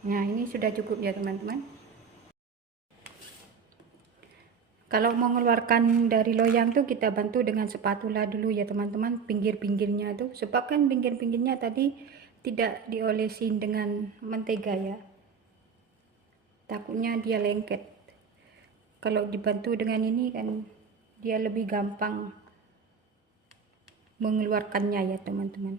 Nah, ini sudah cukup ya teman-teman. Kalau mau mengeluarkan dari loyang tuh kita bantu dengan spatula dulu ya teman-teman, pinggir-pinggirnya tuh, sebab kan pinggir-pinggirnya tadi tidak diolesin dengan mentega ya, takutnya dia lengket. Kalau dibantu dengan ini kan dia lebih gampang mengeluarkannya ya teman-teman.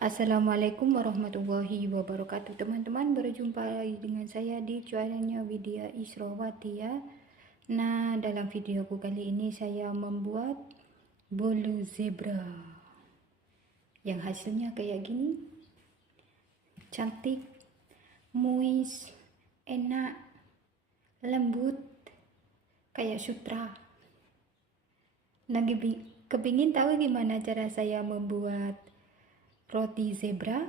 Assalamualaikum warahmatullahi wabarakatuh teman-teman, berjumpa lagi dengan saya di channelnya Widya Israwati ya. Nah, dalam videoku kali ini saya membuat bolu zebra yang hasilnya kayak gini, cantik, moist, enak, lembut, kayak sutra. Nah, kepingin tahu gimana cara saya membuat roti zebra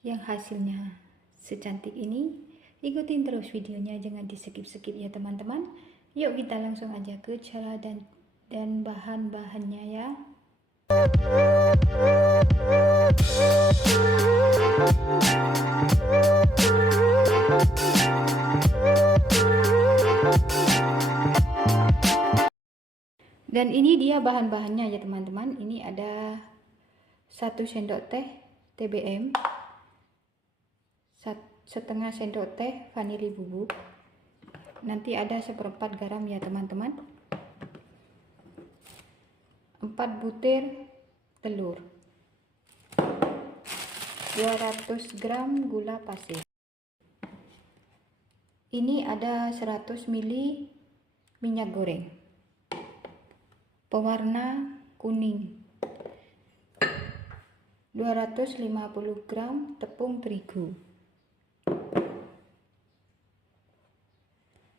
yang hasilnya secantik ini? Ikutin terus videonya, jangan di skip-skip ya teman-teman. Yuk kita langsung aja ke cara dan bahan-bahannya ya. Dan ini dia bahan-bahannya ya teman-teman. Ini ada 1 sendok teh TBM, setengah sendok teh vanili bubuk, nanti ada 1/4 garam ya teman-teman, 4 butir telur, 200 gram gula pasir, ini ada 100 ml minyak goreng pewarna kuning, 250 gram tepung terigu,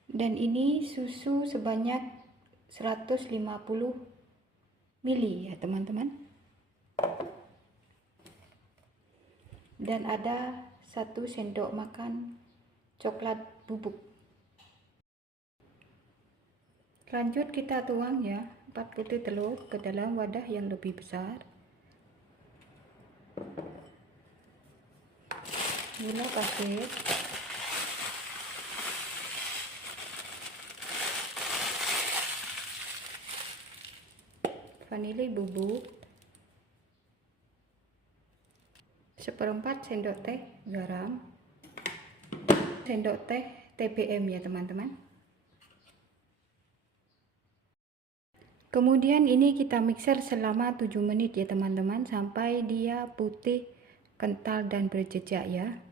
dan ini susu sebanyak 150 ml ya teman-teman, dan ada 1 sendok makan coklat bubuk. Lanjut kita tuang ya 4 butir telur ke dalam wadah yang lebih besar, gula pasir, vanili bubuk, 1/4 sendok teh garam, sendok teh TBM ya teman-teman. Kemudian ini kita mixer selama 7 menit ya teman-teman, sampai dia putih, kental dan berjejak ya.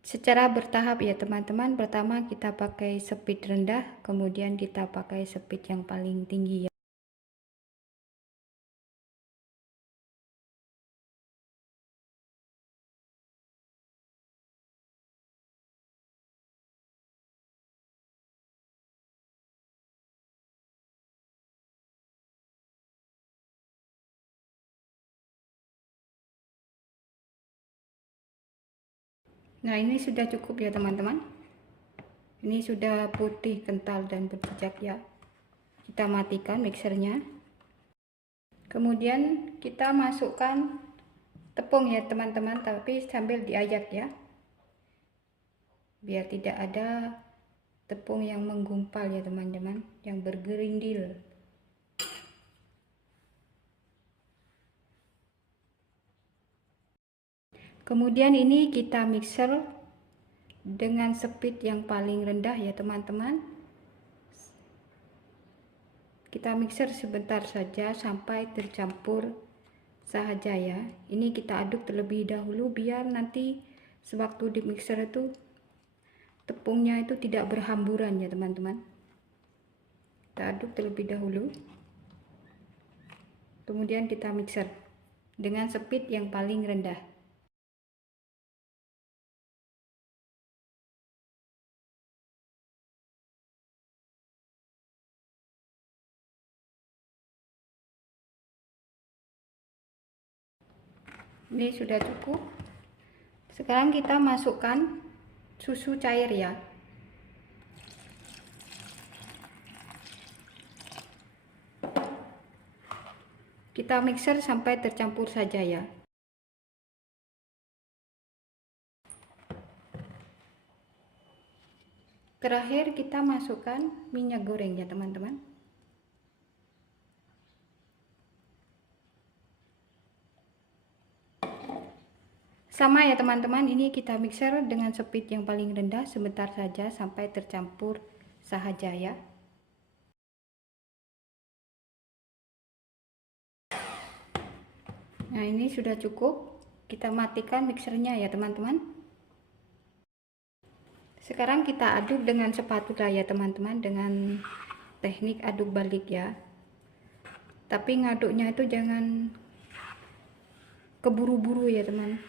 Secara bertahap ya teman-teman. Pertama kita pakai speed rendah, kemudian kita pakai speed yang paling tinggi ya. Nah, ini sudah cukup ya teman-teman. Ini sudah putih, kental dan berjejak ya. Kita matikan mixernya. Kemudian kita masukkan tepung ya teman-teman, tapi sambil diayak ya, biar tidak ada tepung yang menggumpal ya teman-teman, yang bergerindil. Kemudian ini kita mixer dengan speed yang paling rendah ya teman-teman. Kita mixer sebentar saja sampai tercampur saja ya. Ini kita aduk terlebih dahulu biar nanti sewaktu di mixer itu tepungnya itu tidak berhamburan ya teman-teman. Kita aduk terlebih dahulu, kemudian kita mixer dengan speed yang paling rendah. Ini sudah cukup. Sekarang kita masukkan susu cair ya. Kita mixer sampai tercampur saja ya. Terakhir kita masukkan minyak goreng ya teman-teman. Sama ya teman-teman, ini kita mixer dengan speed yang paling rendah sebentar saja sampai tercampur sahaja ya. Nah, ini sudah cukup. Kita matikan mixernya ya teman-teman. Sekarang kita aduk dengan spatula ya teman-teman, dengan teknik aduk balik ya. Tapi ngaduknya itu jangan keburu-buru ya teman.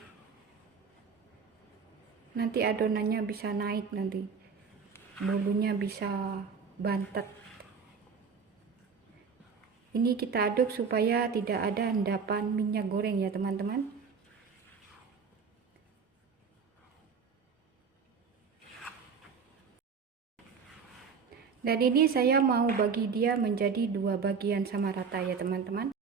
Nanti adonannya bisa naik, nanti bulunya bisa bantet. Ini kita aduk supaya tidak ada endapan minyak goreng ya teman-teman. Dan ini saya mau bagi dia menjadi 2 bagian sama rata ya teman-teman.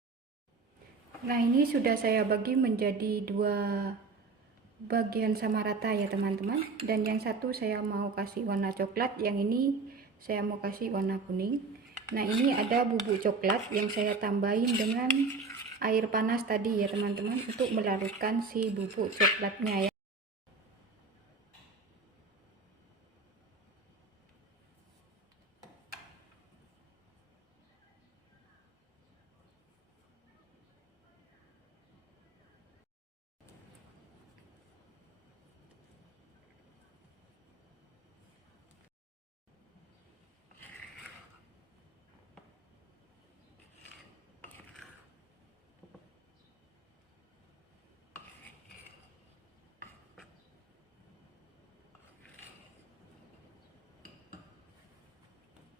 Nah, ini sudah saya bagi menjadi 2 bagian sama rata ya teman-teman. Dan yang satu saya mau kasih warna coklat, yang ini saya mau kasih warna kuning. Nah, ini ada bubuk coklat yang saya tambahin dengan air panas tadi ya teman-teman, untuk melarutkan si bubuk coklatnya ya.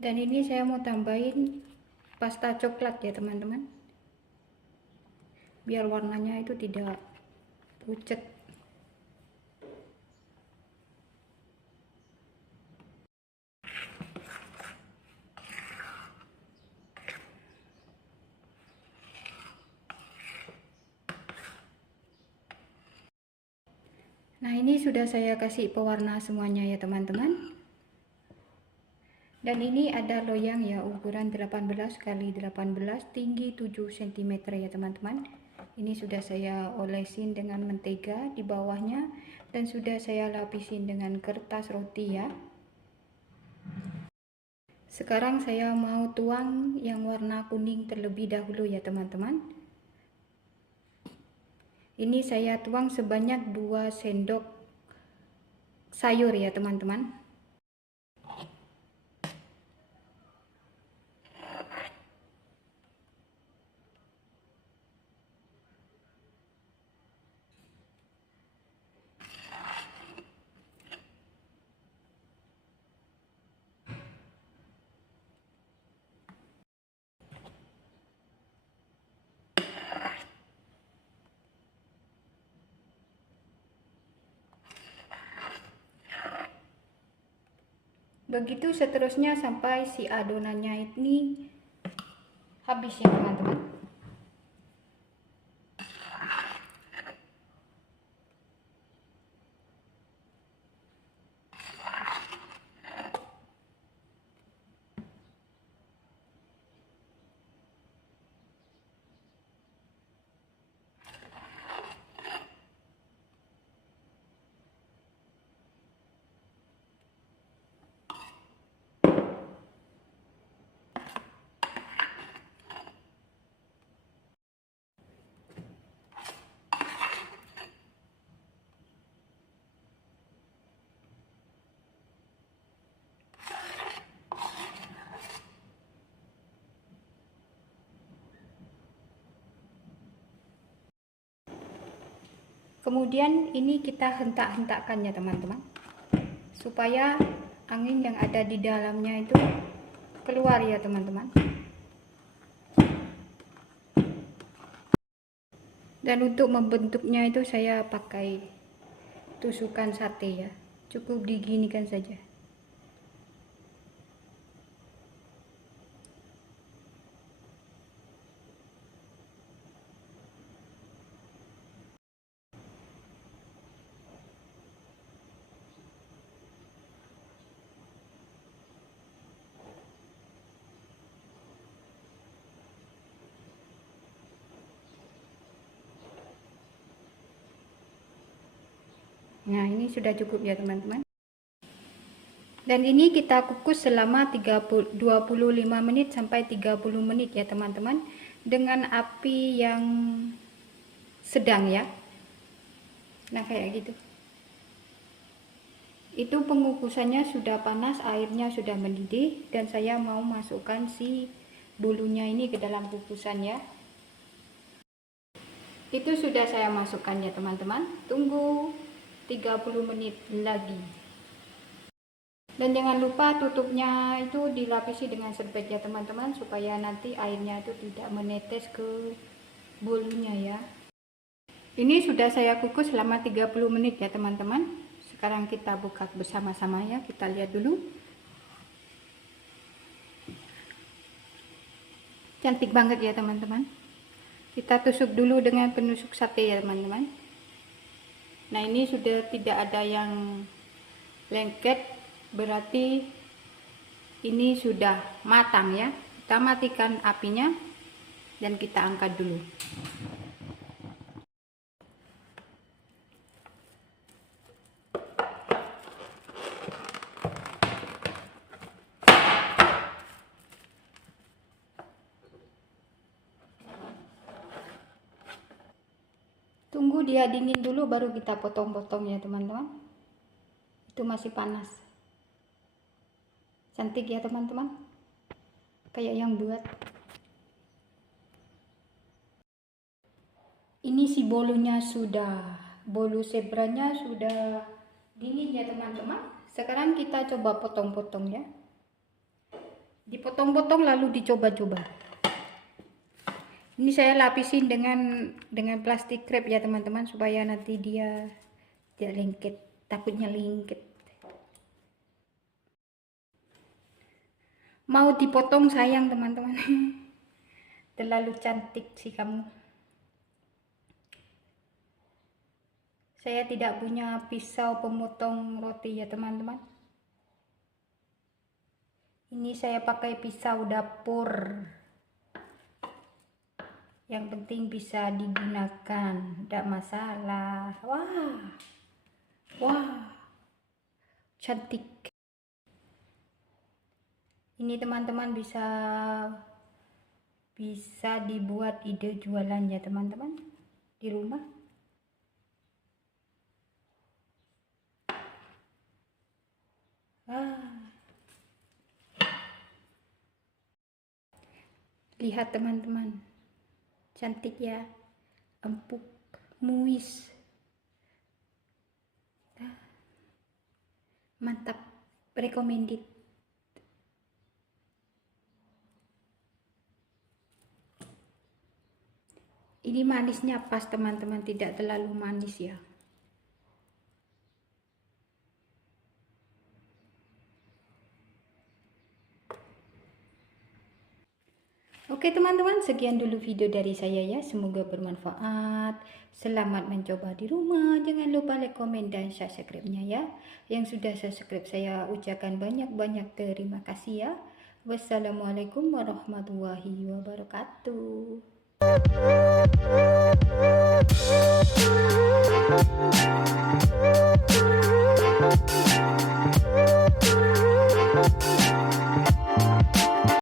Dan ini saya mau tambahin pasta coklat ya teman-teman, biar warnanya itu tidak pucat. Nah, ini sudah saya kasih pewarna semuanya ya teman-teman. Dan ini ada loyang ya, ukuran 18 x 18, tinggi 7 cm ya teman-teman. Ini sudah saya olesin dengan mentega di bawahnya, dan sudah saya lapisin dengan kertas roti ya. Sekarang saya mau tuang yang warna kuning terlebih dahulu ya teman-teman. Ini saya tuang sebanyak 2 sendok sayur ya teman-teman. Begitu seterusnya sampai si adonannya ini habis ya teman-teman. Kemudian ini kita hentak-hentakkan ya teman-teman, supaya angin yang ada di dalamnya itu keluar ya teman-teman. Dan untuk membentuknya itu saya pakai tusukan sate ya, cukup diginikan saja. Nah, ini sudah cukup ya teman-teman. Dan ini kita kukus selama 25 menit sampai 30 menit ya teman-teman, dengan api yang sedang ya. Nah, kayak gitu. Itu pengukusannya sudah panas, airnya sudah mendidih, dan saya mau masukkan si bulunya ini ke dalam kukusan ya. Itu sudah saya masukkan ya teman-teman. Tunggu 30 menit lagi. Dan jangan lupa tutupnya itu dilapisi dengan serbet ya teman-teman, supaya nanti airnya itu tidak menetes ke bulunya ya. Ini sudah saya kukus selama 30 menit ya teman-teman. Sekarang kita buka bersama-sama ya, kita lihat dulu. Cantik banget ya teman-teman. Kita tusuk dulu dengan penusuk sate ya teman-teman. Nah, ini sudah tidak ada yang lengket, berarti ini sudah matang ya. Kita matikan apinya dan kita angkat dulu. Tunggu dia dingin dulu baru kita potong-potong ya teman-teman. Itu masih panas. Cantik ya teman-teman, kayak yang buat. Ini si bolunya sudah, bolu zebranya sudah dingin ya teman-teman. Sekarang kita coba potong-potong ya. Dipotong-potong lalu dicoba-coba. Ini saya lapisin dengan plastik wrap ya teman-teman, supaya nanti dia tidak lengket, takutnya lengket. Mau dipotong sayang teman-teman. Terlalu cantik sih kamu. Saya tidak punya pisau pemotong roti ya teman-teman. Ini saya pakai pisau dapur. Yang penting bisa digunakan, tidak masalah. Wah, cantik. Ini teman-teman bisa dibuat ide jualan ya teman-teman di rumah. Lihat teman-teman, cantik ya, empuk, muis, mantap, recommended. Ini manisnya pas teman-teman, tidak terlalu manis ya. Oke teman-teman, sekian dulu video dari saya ya, semoga bermanfaat. Selamat mencoba di rumah, jangan lupa like, komen, dan subscribe-nya ya. Yang sudah subscribe saya ucapkan banyak-banyak terima kasih ya. Wassalamualaikum warahmatullahi wabarakatuh.